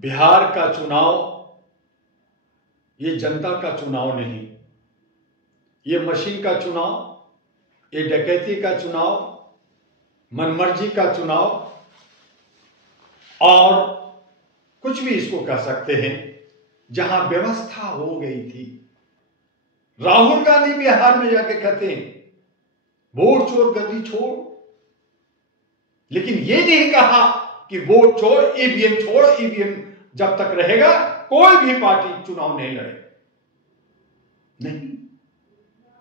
बिहार का चुनाव ये जनता का चुनाव नहीं, ये मशीन का चुनाव, ये डकैती का चुनाव, मनमर्जी का चुनाव और कुछ भी इसको कह सकते हैं, जहां व्यवस्था हो गई थी। राहुल गांधी बिहार में जाके कहते हैं वोट चोर गद्दी छोड़, लेकिन ये नहीं कहा कि वोट चोर ईवीएम छोड़, ईवीएम जब तक रहेगा कोई भी पार्टी चुनाव नहीं लड़े। नहीं,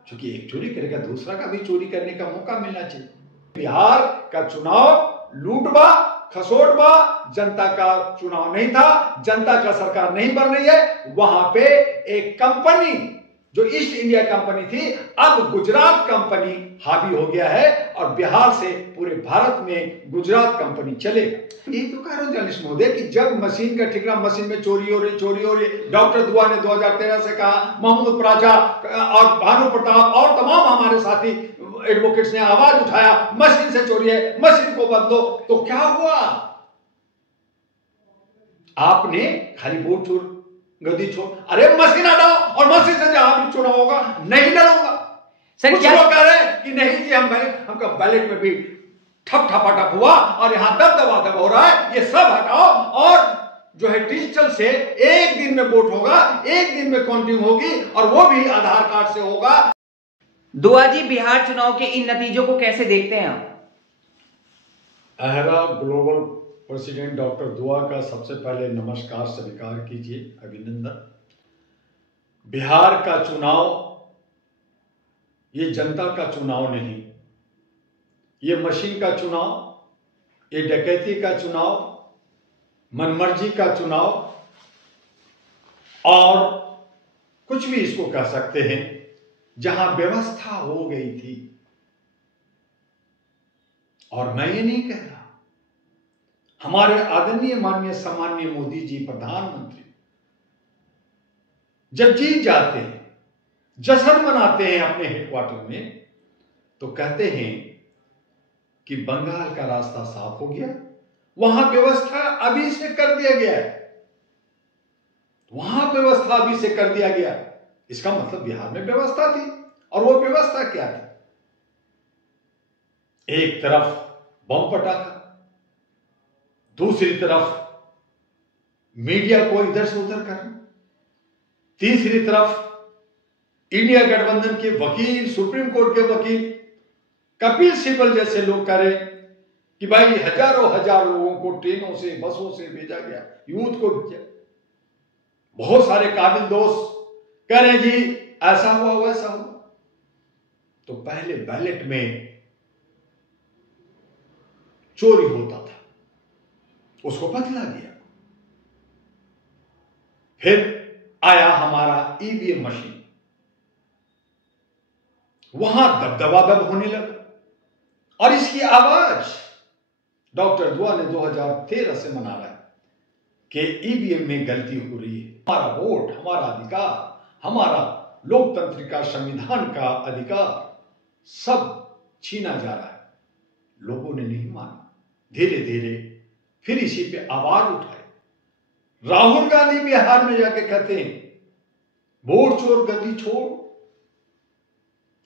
क्योंकि एक चोरी करेगा दूसरा का भी चोरी करने का मौका मिलना चाहिए। बिहार का चुनाव लूटबा खसोटबा जनता का चुनाव नहीं था, जनता का सरकार नहीं बन रही है। वहां पे एक कंपनी जो ईस्ट इंडिया कंपनी थी, अब गुजरात कंपनी हावी हो गया है और बिहार से पूरे भारत में गुजरात कंपनी चलेगा। यही तो कह रहा हूं जर्नलिस्ट महोदय कि जब मशीन का ठिकाना, मशीन में चोरी हो रही। डॉक्टर दुआ ने 2013 से कहा, महमूद प्राचा और भानु प्रताप और तमाम हमारे साथी एडवोकेट्स ने आवाज उठाया मशीन से चोरी है, मशीन को बदलो। तो क्या हुआ? आपने खाली वोट चोर गद्दी छोड़, अरे मशीन हटाओ और मशीन से जहां भी चुनाव होगा नहीं लड़ूंगा। सर कुछ लोग कह रहे हैं कि नहीं जी हमका बैलेट में भी ठप ठपाठप हुआ और यहां दबदबा हो रहा है, ये सब हटाओ और जो है डिजिटल से एक दिन में वोट होगा, एक दिन में काउंटिंग होगी और वो भी आधार कार्ड से होगा। दुआ जी, बिहार चुनाव के इन नतीजों को कैसे देखते हैं आप? अहरा ग्लोबल प्रेसिडेंट डॉक्टर दुआ का सबसे पहले नमस्कार स्वीकार कीजिए, अभिनंदन। बिहार का चुनाव ये जनता का चुनाव नहीं, ये मशीन का चुनाव, ये डकैती का चुनाव, मनमर्जी का चुनाव और कुछ भी इसको कह सकते हैं, जहां व्यवस्था हो गई थी। और मैं ये नहीं कह रहा, हमारे आदरणीय माननीय सम्माननीय मोदी जी प्रधानमंत्री जब जीत जाते हैं, जश्न मनाते हैं अपने हेडक्वार्टर में, तो कहते हैं कि बंगाल का रास्ता साफ हो गया, वहां व्यवस्था अभी से कर दिया गया है, वहां व्यवस्था अभी से कर दिया गया। इसका मतलब बिहार में व्यवस्था थी। और वो व्यवस्था क्या थी? एक तरफ बम पटाखा, दूसरी तरफ मीडिया को इधर से उधर करना, तीसरी तरफ इंडिया गठबंधन के वकील, सुप्रीम कोर्ट के वकील कपिल सिब्बल जैसे लोग कह रहे कि भाई हजारों लोगों को ट्रेनों से बसों से भेजा गया, यूथ को भेजा। बहुत सारे काबिल दोस्त कह रहे जी ऐसा हुआ वैसा हुआ। तो पहले बैलेट में चोरी होता था, उसको बदला गया। फिर आया हमारा ईवीएम मशीन, वहां दबदबा होने लगा और इसकी आवाज डॉक्टर दुआ ने 2013 से मना रहा है कि ईवीएम में गलती हो रही है। हमारा वोट, हमारा अधिकार, हमारा लोकतंत्र का, संविधान का अधिकार सब छीना जा रहा है। लोगों ने नहीं माना, धीरे धीरे फिर इसी पे आवाज उठाए। राहुल गांधी बिहार में जाके कहते हैं वोट चोर गद्दी छोड़,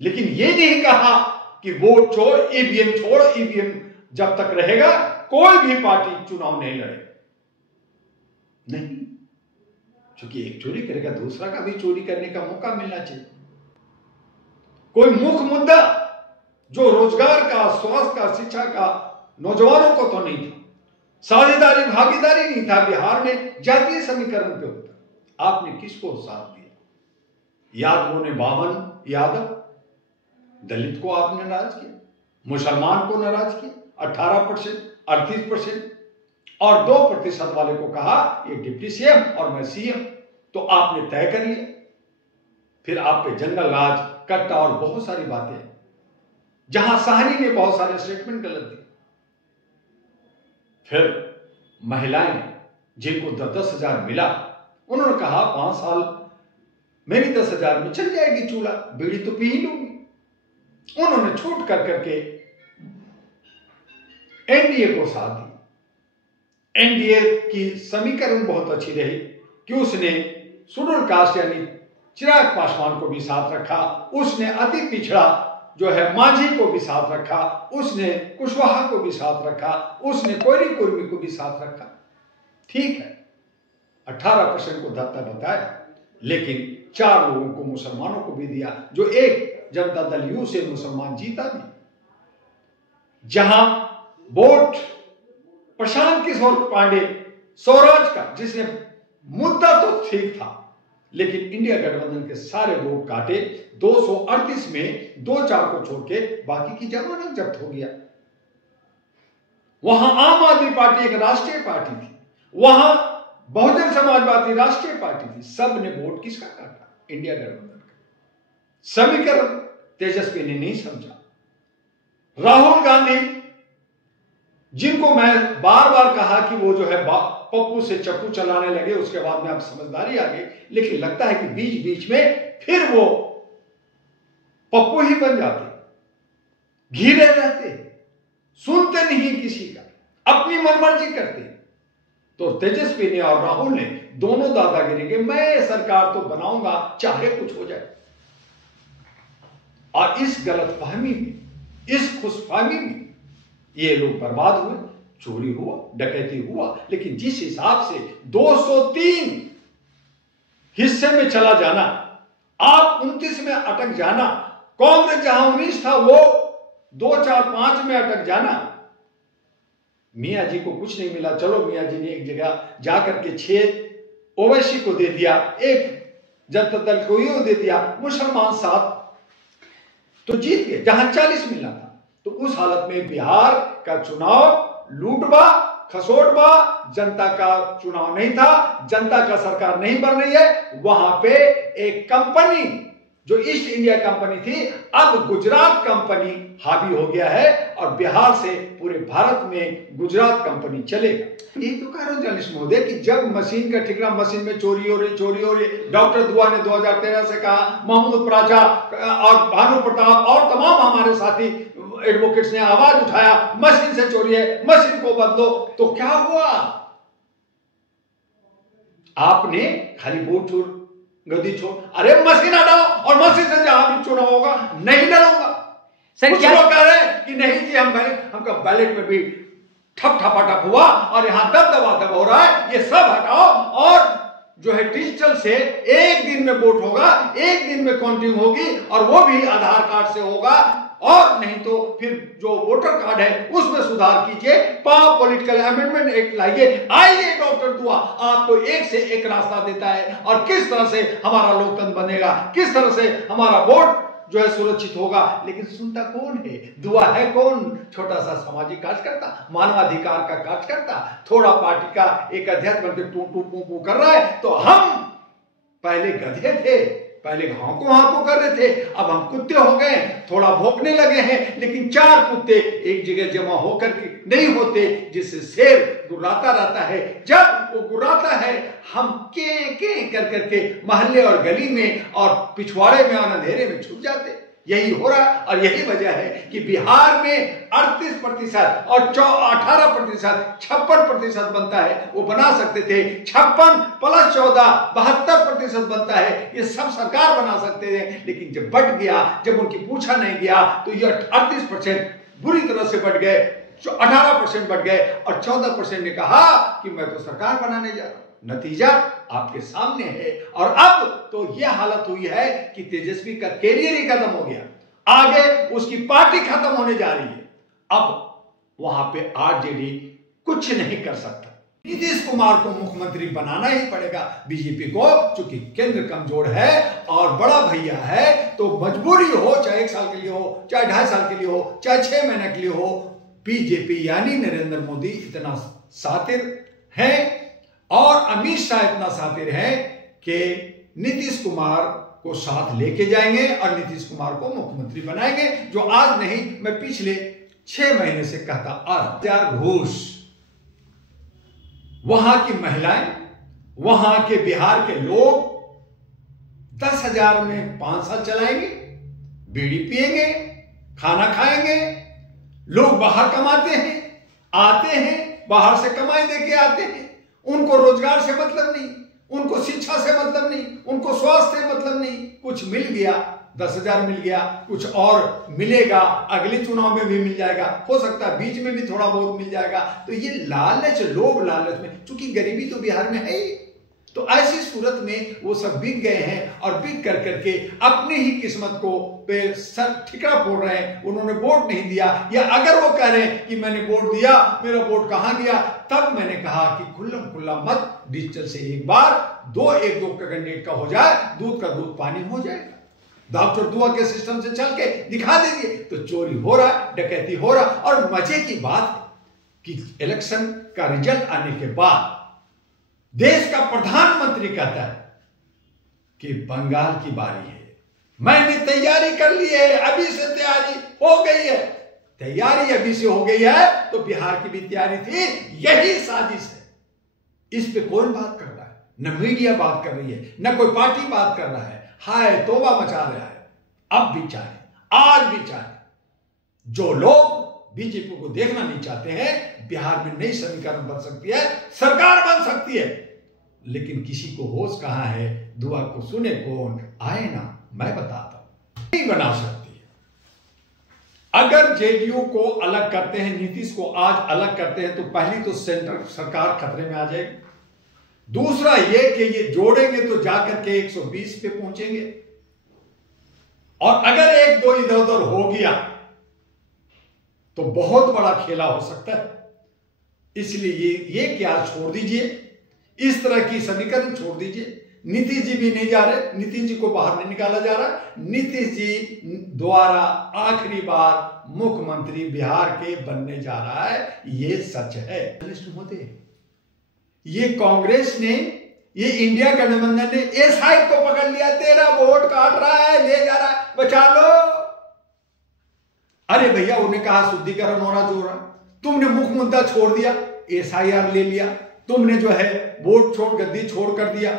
लेकिन ये नहीं कहा कि वोट चोर ईवीएम छोड़, ईवीएम जब तक रहेगा कोई भी पार्टी चुनाव नहीं लड़े। नहीं, क्योंकि एक चोरी करेगा दूसरा का भी चोरी करने का मौका मिलना चाहिए। कोई मुख्य मुद्दा जो रोजगार का, स्वास्थ्य का, शिक्षा का नौजवानों को तो नहीं था, साझेदारी भागीदारी नहीं था, बिहार में जातीय समीकरण पे होता। आपने किसको साथ दिया? यादवों ने 52 यादव, दलित को आपने नाराज किया, मुसलमान को नाराज किया, 18%, 38% और 2% वाले को कहा ये डिप्टी सीएम और मैं सीएम। तो आपने तय कर लिया। फिर आप पे जंगल राज, कट्टा और बहुत सारी बातें, जहां साहनी ने बहुत सारे स्टेटमेंट गलत दिए। फिर महिलाएं जिनको 10,000 मिला, उन्होंने कहा 5 साल मेरी 10,000 में चल जाएगी चूल्हा, बीड़ी तो पी ही लूंगी। उन्होंने छूट कर करके एनडीए को साथ दिया। एनडीए की समीकरण बहुत अच्छी रही कि उसने शेड्यूल कास्ट यानी चिराग पासवान को भी साथ रखा, उसने अति पिछड़ा जो है मांझी को भी साथ रखा, उसने कुशवाहा को भी साथ रखा, उसने कोयरी कुर्मी को भी साथ रखा। ठीक है, 18% को धत्ता बताया, लेकिन 4 लोगों को मुसलमानों को भी दिया, जो एक जनता दल यू से मुसलमान जीता भी। जहां वोट प्रशांत किशोर पांडे स्वराज का, जिसने मुद्दा तो ठीक था, लेकिन इंडिया गठबंधन के सारे वोट काटे, 238 में 2-4 को छोड़ के बाकी की जमानत जब्त हो गया। वहां आम आदमी पार्टी एक राष्ट्रीय पार्टी थी, वहां बहुजन समाजवादी राष्ट्रीय पार्टी थी, सब ने वोट किसका काटा? इंडिया गठबंधन का। समीकरण तेजस्वी ने नहीं समझा। राहुल गांधी, जिनको मैं बार बार कहा कि वो जो है पप्पू से चप्पू चलाने लगे, उसके बाद में अब समझदारी आ गई, लेकिन लगता है कि बीच बीच में फिर वो पप्पू ही बन जाते, घिरे रहते, सुनते नहीं किसी का, अपनी मनमर्जी करते। तो तेजस्वी ने और राहुल ने दोनों दादागिरी के, मैं सरकार तो बनाऊंगा चाहे कुछ हो जाए। और इस गलतफहमी में, इस खुशफहमी में ये लोग बर्बाद हुए। चोरी हुआ, डकैती हुआ, लेकिन जिस हिसाब से 203 हिस्से में चला जाना, आप 29 में अटक जाना, कांग्रेस जहां 19 था वो 2, 4, 5 में अटक जाना। मियां जी को कुछ नहीं मिला, चलो मियां जी ने एक जगह जाकर के 6 ओवैसी को दे दिया, एक जनता दल को ये दे दिया, मुसलमान 7, तो जीत गए जहां 40 मिलना था। तो उस हालत में बिहार का चुनाव लूटबा खसोटबा, जनता का चुनाव नहीं था, जनता का सरकार नहीं बन रही है। वहां पे एक कंपनी जो ईस्ट इंडिया कंपनी थी, अब गुजरात कंपनी हावी हो गया है और बिहार से पूरे भारत में गुजरात कंपनी चलेगा। यही तो कारण जर्नलिस्ट महोदय कि जब मशीन का ठिकाना, मशीन में चोरी हो रही। डॉक्टर दुआ ने 2013 से कहा, महमूद प्राचा और भानु प्रताप और तमाम हमारे साथी एडवोकेट्स ने आवाज उठाया, मशीन से चोरी है, मशीन को बदलो। तो क्या हुआ? आपने खाली वोट छोड़, गद्दी छोड़, अरे मशीन हटाओ और मशीन से जहां भी चुनाव होगा नहीं डरूंगा। कुछ लोग कह रहे हैं कि नहीं जी, हमका बैलेट में भी ठप ठपाठप हुआ और यहां दब हो रहा है, ये सब हटाओ और जो है डिजिटल से एक दिन में वोट होगा, एक दिन में काउंटिंग होगी और वो भी आधार कार्ड से होगा, और नहीं तो फिर जो वोटर कार्ड है उसमें सुधार कीजिए, पॉलिटिकल अमेंडमेंट एक्ट लाइए। आइए डॉक्टर दुआ आपको एक से एक रास्ता देता है, और किस तरह से हमारा लोकतंत्र बनेगा, किस तरह से हमारा वोट जो है सुरक्षित होगा। लेकिन सुनता कौन है? दुआ है कौन? छोटा सा सामाजिक कार्यकर्ता, मानवाधिकार का कार्यकर्ता, थोड़ा पार्टी का एक अध्यक्ष बनकर टू टू पू पू कर रहा है। तो हम पहले गधे थे, पहले हाँको कर रहे थे, अब हम कुत्ते हो गए, थोड़ा भौंकने लगे हैं, लेकिन 4 कुत्ते एक जगह जमा होकर के नहीं होते, जिससे शेर गुर्राता रहता है। जब वो गुर्राता है, हम के कर करके मोहल्ले और गली में और पिछवाड़े में और अंधेरे में छुप जाते। यही हो रहा है, और यही वजह है कि बिहार में 38% और 18%, 56% बनता है। वो बना सकते थे 56 + 14, 72% बनता है। ये सब सरकार बना सकते थे, लेकिन जब बढ़ गया, जब उनकी पूछा नहीं गया, तो ये 38% बुरी तरह से बढ़ गए, 18% बढ़ गए, और 14% ने कहा कि मैं तो सरकार बनाने जा रहा हूं। नतीजा आपके सामने है। और अब तो यह हालत हुई है कि तेजस्वी का कैरियर ही खत्म हो गया, आगे उसकी पार्टी खत्म होने जा रही है। अब वहां पे आरजेडी कुछ नहीं कर सकता। नीतीश कुमार को मुख्यमंत्री बनाना ही पड़ेगा बीजेपी को, चूंकि केंद्र कमजोर है और बड़ा भैया है, तो मजबूरी हो, चाहे 1 साल के लिए हो, चाहे 2.5 साल के लिए हो, चाहे 6 महीने के लिए हो, बीजेपी यानी नरेंद्र मोदी इतना शातिर है और अमित शाह इतना शातिर है कि नीतीश कुमार को साथ लेके जाएंगे और नीतीश कुमार को मुख्यमंत्री बनाएंगे। जो आज नहीं, मैं पिछले 6 महीने से कहता आ रहा। 1000 घूस, वहां की महिलाएं, वहां के बिहार के लोग 10,000 में 5 साल चलाएंगे, बीड़ी पिएंगे, खाना खाएंगे। लोग बाहर कमाते हैं, आते हैं, बाहर से कमाई दे के आते हैं, उनको रोजगार से मतलब नहीं, उनको शिक्षा से मतलब नहीं, उनको स्वास्थ्य से मतलब नहीं। कुछ मिल गया, 10,000 मिल गया, कुछ और मिलेगा, अगले चुनाव में भी मिल जाएगा, हो सकता है बीच में भी थोड़ा बहुत मिल जाएगा। तो ये लालच, लोग लालच में, चूंकि गरीबी तो बिहार में है ही, तो ऐसी सूरत में वो सब बिक गए हैं और बिक कर करके अपने ही किस्मत को पे सर ठिकरा फोड़ रहे हैं। उन्होंने वोट नहीं दिया, या अगर वो कह रहे हैं कि मैंने वोट दिया, मेरा वोट कहां गया, तब मैंने कहा कि खुल्लम खुल्ला मत, डिजिटल से एक बार एक दो कैंडिडेट का हो जाए, दूध का दूध पानी हो जाएगा। डॉक्टर दुआ के सिस्टम से चल के दिखा देंगे तो चोरी हो रहा, डकैती हो रहा। और मजे की बात कि इलेक्शन का रिजल्ट आने के बाद देश का प्रधानमंत्री कहता है कि बंगाल की बारी है, मैंने तैयारी कर ली है, अभी से तैयारी हो गई है। तैयारी अभी से हो गई है तो बिहार की भी तैयारी थी, यही साजिश है। इस पे कौन बात कर रहा है? न मीडिया बात कर रही है, न कोई पार्टी बात कर रहा है। हाय तौबा मचा रहा है। अब भी चाहे, आज भी चाहे, जो लोग बीजेपी को देखना नहीं चाहते हैं, बिहार में नई समीकरण बन सकती है, सरकार बन सकती है, लेकिन किसी को होश कहां है? दुआ को सुने कौन? आए ना, मैं बताता हूं। नहीं बना सकती है। अगर जेडीयू को अलग करते हैं, नीतीश को आज अलग करते हैं, तो पहली तो सेंट्रल सरकार खतरे में आ जाएगी। दूसरा ये कि ये जोड़ेंगे तो जाकर के 120 पे पहुंचेंगे, और अगर एक दो इधर उधर हो गया तो बहुत बड़ा खेला हो सकता है। इसलिए ये क्या छोड़ दीजिए, इस तरह की समीकरण छोड़ दीजिए। नीतीश जी भी नहीं जा रहे, नीतीश जी को बाहर नहीं निकाला जा रहा। नीतीश जी द्वारा आखिरी बार मुख्यमंत्री बिहार के बनने जा रहा है, ये सच है। ये कांग्रेस ने, ये इंडिया गठबंधन ने ए साइड को पकड़ लिया, तेरा वोट काट रहा है, ले जा रहा है, बचा लो। अरे भैया, उन्हें कहा शुद्धिकरण हो रहा, जो रहा, तुमने मुख्य मुद्दा छोड़ दिया, SIR ले लिया, तुमने जो है वोट छोड़, गद्दी छोड़ कर दिया।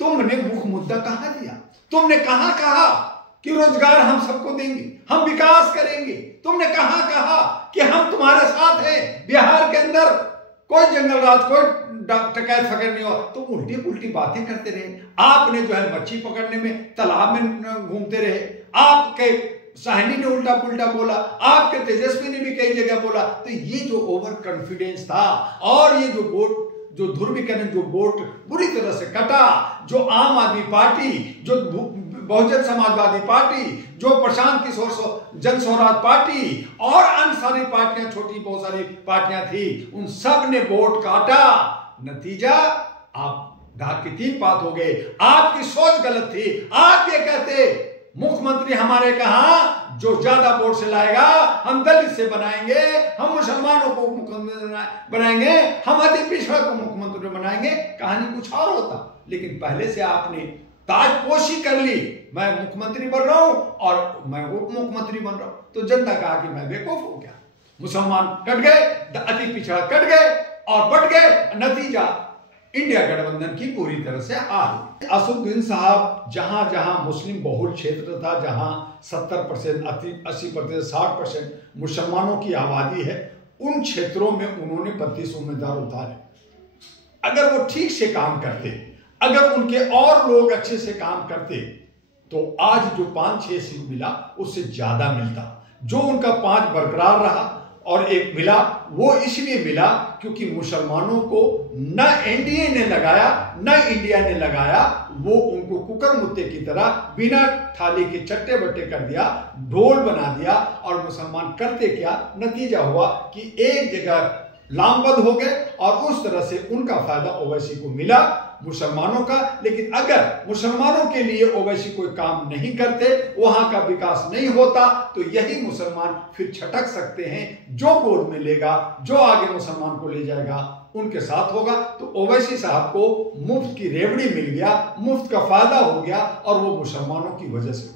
तुमने मुख्य मुद्दा कहां दिया? तुमने कहां कहा कि रोजगार हम सबको देंगे, हम विकास करेंगे? तुमने कहां कहा कि हम तुम्हारे साथ हैं, बिहार के अंदर कोई जंगल राज, कोई टकैत फकैत नहीं हो? तो उल्टी पुल्टी बातें करते रहे। आपने जो है मच्छी पकड़ने में तालाब में घूमते रहे, आपके साहनी ने उल्टा पुल्टा बोला, आपके तेजस्वी ने भी कई जगह बोला। तो ये जो ओवर कॉन्फिडेंस था, और ये जो वोट, जो ध्रुवीकरण, जो वोट बुरी तरह से कटा, जो आम आदमी पार्टी, जो बहुजन समाजवादी पार्टी, जो प्रशांत किशोर जन स्वराज पार्टी और अन्य सारी पार्टियां, छोटी बहुत सारी पार्टियां थी, उन सब ने वोट काटा। नतीजा आप ढाक की 3 बात हो गए। आपकी सोच गलत थी। आप ये कहते मुख्यमंत्री हमारे कहा, जो ज्यादा वोट से लाएगा हम दलित से बनाएंगे, हम मुसलमानों को मुख्यमंत्री बनाएंगे, हम अति पिछड़ा को मुख्यमंत्री बनाएंगे। कहानी कुछ और होता, लेकिन पहले से आपने ताजपोशी कर ली, मैं मुख्यमंत्री बन रहा हूं और मैं उप मुख्यमंत्री बन रहा हूं। तो जनता कहा कि मैं बेवकूफ हूं क्या? मुसलमान कट गए, अति पिछड़ा कट गए और बढ़ गए। नतीजा इंडिया गठबंधन की पूरी तरह से हार। असदुद्दीन साहब जहां जहां मुस्लिम बहुल क्षेत्र था, जहां 70%, 80%, 60% मुसलमानों की आबादी है, उन क्षेत्रों में उन्होंने 32 उम्मीदवार उतारे। अगर वो ठीक से काम करते, अगर उनके और लोग अच्छे से काम करते, तो आज जो 5-6 सीट मिला उससे ज्यादा मिलता। जो उनका 5 बरकरार रहा और 1 मिला, वो इसलिए मिला क्योंकि मुसलमानों को न एनडीए ने लगाया, न इंडिया ने लगाया। वो उनको कुकर मुत्ते की तरह बिना थाली के चट्टे बट्टे कर दिया, ढोल बना दिया। और मुसलमान करते क्या? नतीजा हुआ कि एक जगह लामबंद हो गए, और उस तरह से उनका फायदा ओवैसी को मिला, मुसलमानों का। लेकिन अगर मुसलमानों के लिए ओवैसी कोई काम नहीं करते, वहां का विकास नहीं होता, तो यही मुसलमान फिर छटक सकते हैं। जो वोट मिलेगा, जो आगे मुसलमान को ले जाएगा, उनके साथ होगा। तो ओवैसी साहब को मुफ्त की रेवड़ी मिल गया, मुफ्त का फायदा हो गया, और वो मुसलमानों की वजह से